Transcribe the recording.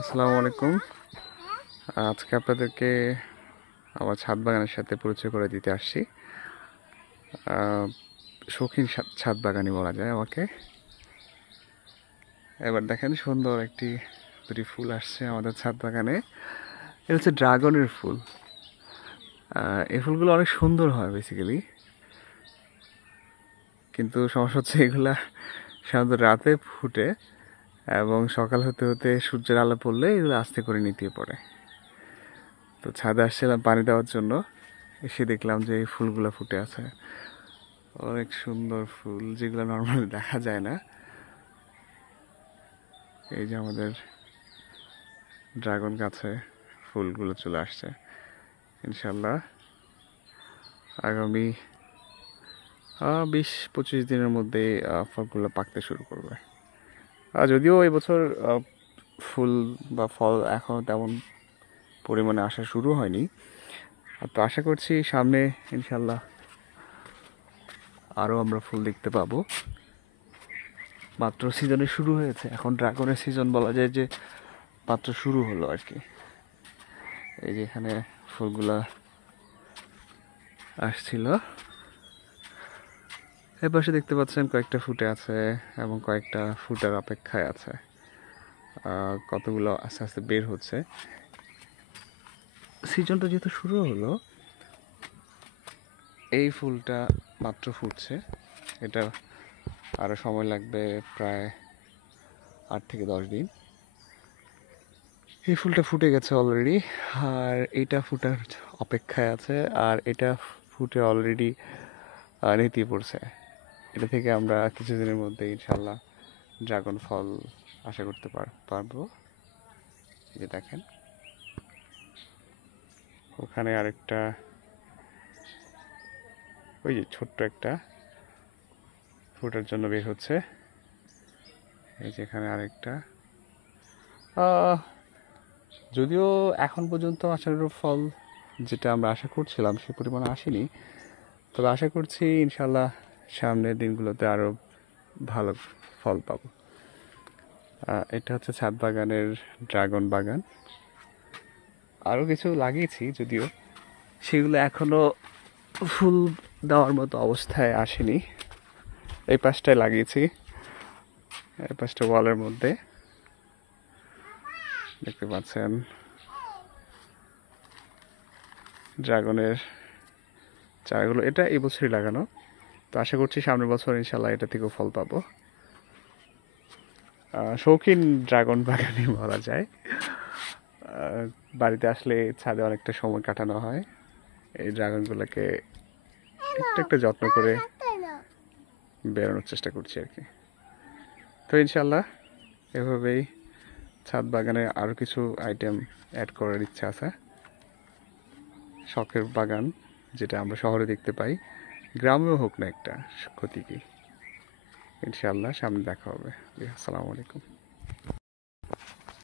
আসসালামু আলাইকুম। আজকে আপনাদেরকে আমার ছাদ বাগানের সাথে পরিচয় করে দিতে আসছি। শৌখিন ছাদ বাগানি বলা যায় আমাকে। এবার দেখেন সুন্দর দুটি ফুল আসছে আমাদের ছাদ বাগানে। এটা হচ্ছে ড্রাগনের ফুল। এই ফুলগুলো অনেক সুন্দর হয় বেসিক্যালি, কিন্তু সমস্যা হচ্ছে এগুলা সাধারণত রাতে ফুটে এবং সকাল হতে হতে সূর্যের আলো পড়লে এগুলো আস্তে করে নিতে পড়ে। তো ছাদে আসছিলাম পানি দেওয়ার জন্য, এসে দেখলাম যে এই ফুলগুলো ফুটে আছে। অনেক সুন্দর ফুল, যেগুলো নর্মালি দেখা যায় না। এই যে আমাদের ড্রাগন গাছে ফুলগুলো চলে আসছে। ইনশাল্লাহ আগামী 20-25 দিনের মধ্যে ফলগুলো পাকতে শুরু করবে। যদিও এবছর ফুল বা ফল এখন তেমন পরিমাণে আসা শুরু হয়নি, তো আশা করছি সামনে ইনশাল্লাহ আরও আমরা ফুল দেখতে পাবো। মাত্র সিজনে শুরু হয়েছে, এখন ড্রাগনের সিজন বলা যায় যে মাত্র শুরু হলো আর কি। এই যে এখানে ফুলগুলা আসছিল, এর পাশে দেখতে পাচ্ছেন কয়েকটা ফুটে আছে এবং কয়েকটা ফুটার অপেক্ষায় আছে। কতগুলো আস্তে আস্তে বের হচ্ছে। সিজনটা যেহেতু শুরু হলো, এই ফুলটা মাত্র ফুটছে। এটা আরও সময় লাগবে, প্রায় 8 থেকে 10 দিন। এই ফুলটা ফুটে গেছে অলরেডি, আর এটা ফুটার অপেক্ষায় আছে, আর এটা ফুটে অলরেডি নেতিয়ে পড়ছে। এটা থেকে আমরা কিছুদিনের মধ্যে ইনশাল্লাহ ড্রাগন ফল আশা করতে পারবো। এই যে দেখেন ওখানে আরেকটা, ওই যে ছোট্ট একটা ফুটার জন্য বের হচ্ছে। এই যে এখানে আরেকটা। যদিও এখন পর্যন্ত আশানুরূপ ফল যেটা আমরা আশা করছিলাম সে পরিমাণে আসেনি, তবে আশা করছি ইনশাল্লাহ সামনের দিনগুলোতে আরও ভালো ফল পাবো। এটা হচ্ছে ছাদ বাগানের ড্রাগন বাগান। আরও কিছু লাগিয়েছি, যদিও সেগুলো এখনও ফুল দেওয়ার মতো অবস্থায় আসেনি। এই পাশটায় লাগিয়েছি, এই পাশটা ওয়ালের মধ্যে দেখতে পাচ্ছেন ড্রাগনের চারাগুলো। এটা এই বছরই লাগানো, তো আশা করছি সামনের বছর ইনশাল্লাহ এটা থেকেও ফল পাবো। শৌখিন ড্রাগন বাগানই বলা যায়। বাড়িতে আসলে ছাদে অনেকটা সময় কাটানো হয় এই ড্রাগনগুলোকে একটু একটু যত্ন করে বেরোনোর চেষ্টা করছি আর কি। তো ইনশাল্লাহ এভাবেই ছাদ বাগানে আরও কিছু আইটেম অ্যাড করার ইচ্ছা আছে। শখের বাগান যেটা আমরা শহরে দেখতে পাই, গ্রামেও হোক না একটা, ক্ষতি কি। ইনশাল্লাহ সামনে দেখা হবে। আসসালামু আলাইকুম।